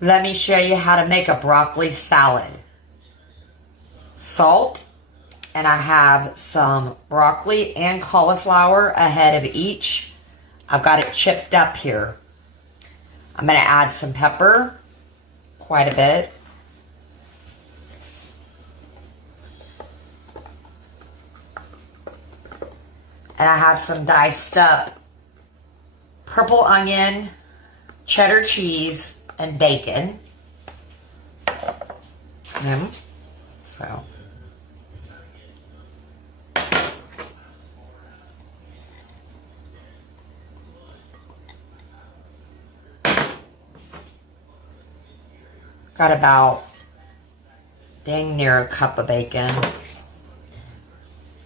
Let me show you how to make a broccoli salad. Salt, and I have some broccoli and cauliflower ahead of each. I've got it chipped up here. I'm going to add some pepper, quite a bit. And I have some diced up purple onion, cheddar cheese, and bacon. So. Got about dang near a cup of bacon.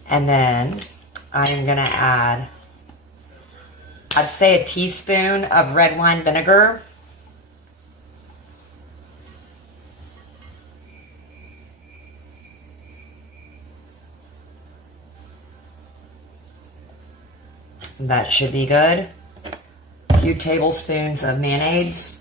And then I'm going to add, I'd say a teaspoon of red wine vinegar. That should be good. A few tablespoons of mayonnaise.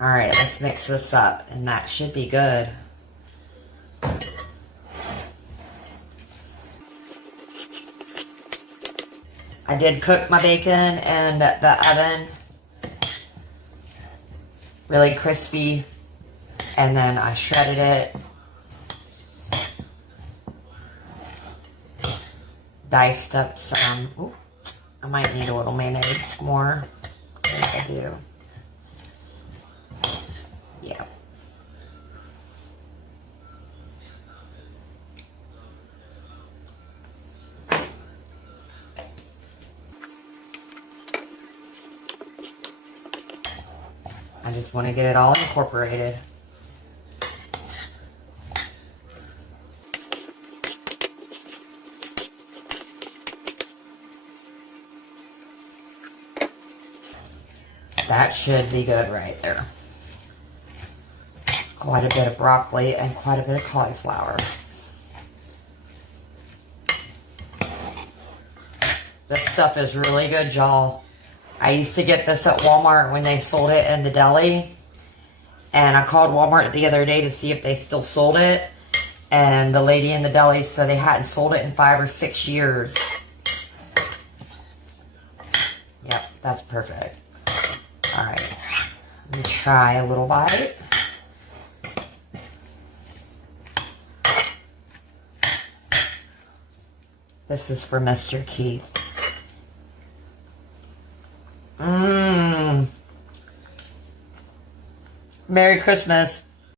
All right, let's mix this up, and that should be good. I did cook my bacon in the oven, really crispy, and then I shredded it, diced up some. Ooh, I might need a little mayonnaise more. I think I do. Yeah. I just want to get it all incorporated. That should be good right there. Quite a bit of broccoli and quite a bit of cauliflower. This stuff is really good, y'all. I used to get this at Walmart when they sold it in the deli. And I called Walmart the other day to see if they still sold it. And the lady in the deli said they hadn't sold it in 5 or 6 years. Yep, that's perfect. All right, let me try a little bite. This is for Mr. Keith. Merry Christmas.